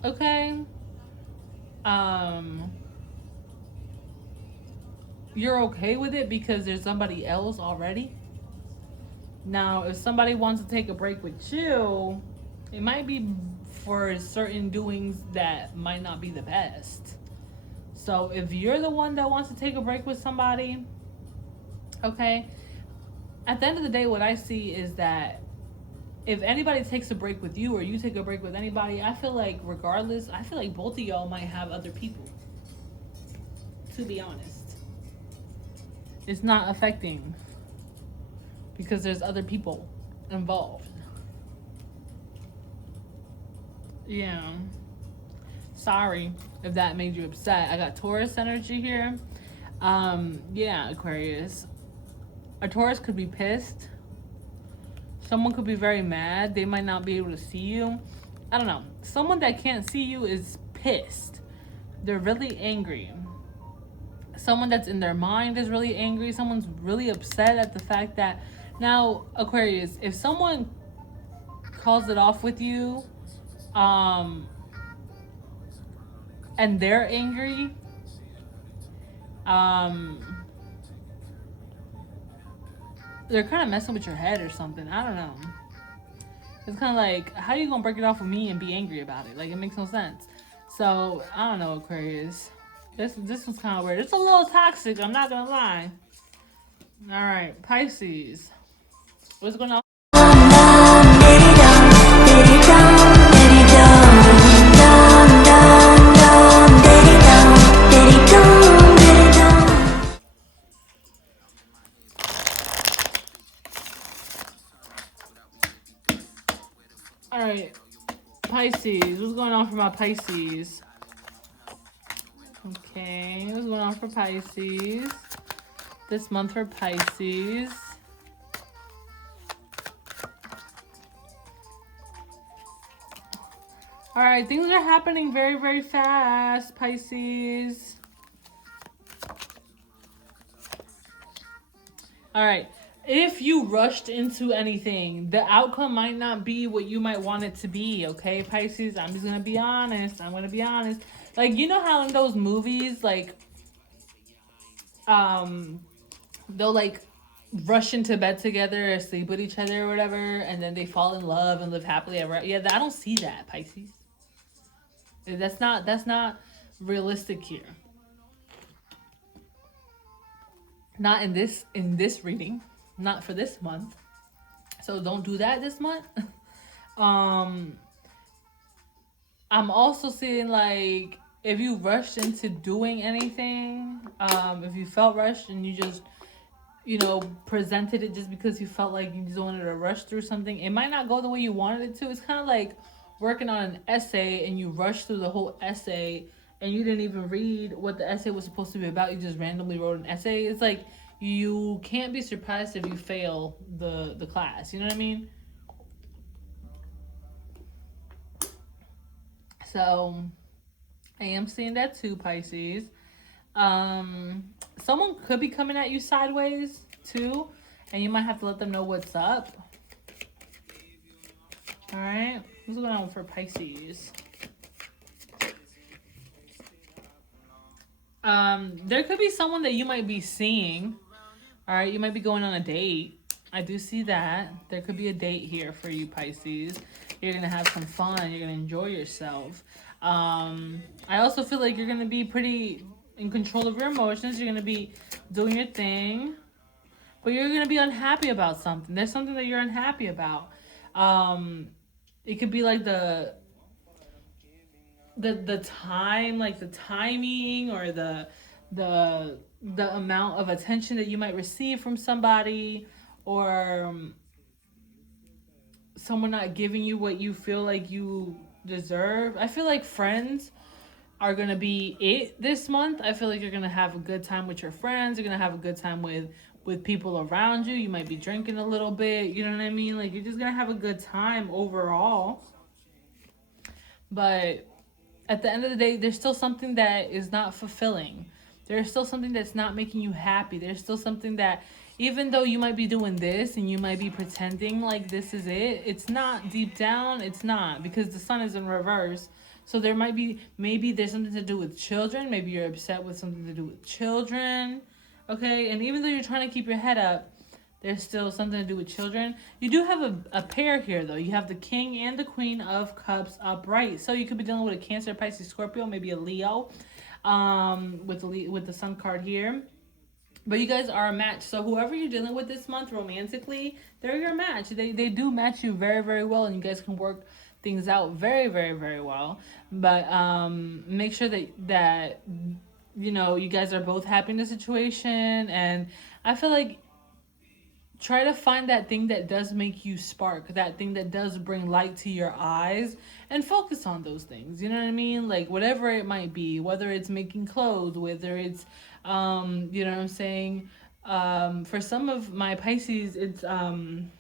okay, um, you're okay with it because there's somebody else already. Now, if somebody wants to take a break with you, it might be for certain doings that might not be the best. So if you're the one that wants to take a break with somebody, okay, at the end of the day, what I see is that if anybody takes a break with you or you take a break with anybody, I feel like regardless, I feel like both of y'all might have other people. To be honest, it's not affecting because there's other people involved. Yeah. Sorry if that made you upset. I got Taurus energy here. Yeah, Aquarius. A Taurus could be pissed. Someone could be very mad. They might not be able to see you. I don't know. Someone that can't see you is pissed. They're really angry. Someone that's in their mind is really angry. Someone's really upset at the fact that now, Aquarius, if someone calls it off with you, um, and they're angry, um, they're kind of messing with your head or something. I don't know. It's kind of like, how are you gonna break it off with me and be angry about it? Like, it makes no sense. So I don't know, Aquarius. This one's kind of weird. It's a little toxic. I'm not gonna lie. All right, Pisces. What's going on? All right, Pisces. What's going on for my Pisces? Okay, what's going on for Pisces? This month for Pisces. All right, things are happening very, very fast, Pisces. All right, if you rushed into anything, the outcome might not be what you might want it to be, okay, Pisces? I'm just gonna be honest. I'm gonna be honest. Like, you know how in those movies, like, they'll like rush into bed together or sleep with each other or whatever, and then they fall in love and live happily ever. Yeah, I don't see that, Pisces. That's not realistic here. Not in this reading, not for this month. So don't do that this month. um I'm also seeing like if you rushed into doing anything, if you felt rushed and you just presented it just because you felt like you just wanted to rush through something, it might not go the way you wanted it to. It's kind of like working on an essay and you rush through the whole essay and you didn't even read what the essay was supposed to be about. You just randomly wrote an essay. It's like you can't be surprised if you fail the class. You know what I mean? So I am seeing that too, Pisces. Someone could be coming at you sideways too, and you might have to let them know what's up. All right, what's going on for Pisces? There could be someone that you might be seeing. All right, you might be going on a date. I do see that. There could be a date here for you, Pisces. You're gonna have some fun. You're gonna enjoy yourself. I also feel like you're gonna be pretty in control of your emotions. You're gonna be doing your thing, but you're gonna be unhappy about something. There's something that you're unhappy about. It could be like the time, like the timing, or the amount of attention that you might receive from somebody, or someone not giving you what you feel like you deserve. I feel like friends are gonna be it this month. I feel like you're gonna have a good time with your friends. You're gonna have a good time with people around you. You might be drinking a little bit. You know what I mean? Like, you're just gonna have a good time overall. But at the end of the day, there's still something that is not fulfilling. There's still something that's not making you happy. There's still something that, even though you might be doing this and you might be pretending like this is it, it's not deep down. It's not, because the sun is in reverse. So there might be, maybe there's something to do with children. Maybe you're upset with something to do with children. Okay. And even though you're trying to keep your head up, there's still something to do with children. You do have a pair here, though. You have the King and the Queen of Cups upright. So you could be dealing with a Cancer, Pisces, Scorpio, maybe a Leo, with the Sun card here. But you guys are a match. So whoever you're dealing with this month romantically, they're your match. They do match you very, very well, and you guys can work things out very, very, very well. But make sure that you know, you guys are both happy in the situation. And I feel like, try to find that thing that does make you spark, that thing that does bring light to your eyes, and focus on those things. You know what I mean? Like, whatever it might be, whether it's making clothes, whether it's, you know what I'm saying? For some of my Pisces, it's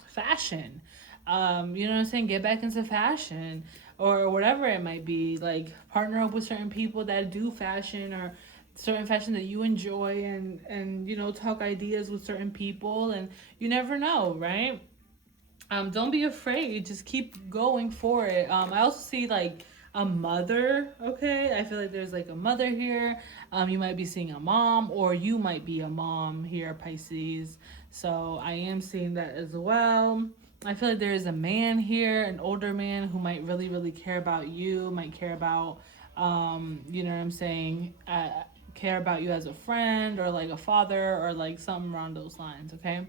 fashion. You know what I'm saying? Get back into fashion, or whatever it might be. Like, partner up with certain people that do fashion, or certain fashion that you enjoy, and you know, talk ideas with certain people, and you never know, right? Don't be afraid, just keep going for it. I also see like a mother. Okay, I feel like there's like a mother here. You might be seeing a mom, or you might be a mom here, Pisces. So I am seeing that as well. I feel like there is a man here, an older man, who might really, really care about you, might care about, you know what I'm saying, care about you as a friend, or like a father, or like something around those lines. Okay,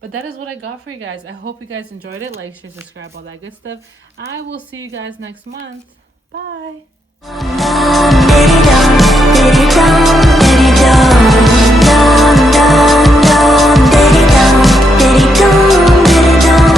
but that is what I got for you guys. I hope you guys enjoyed it. Like, share, subscribe, all that good stuff. I will see you guys next month. Bye.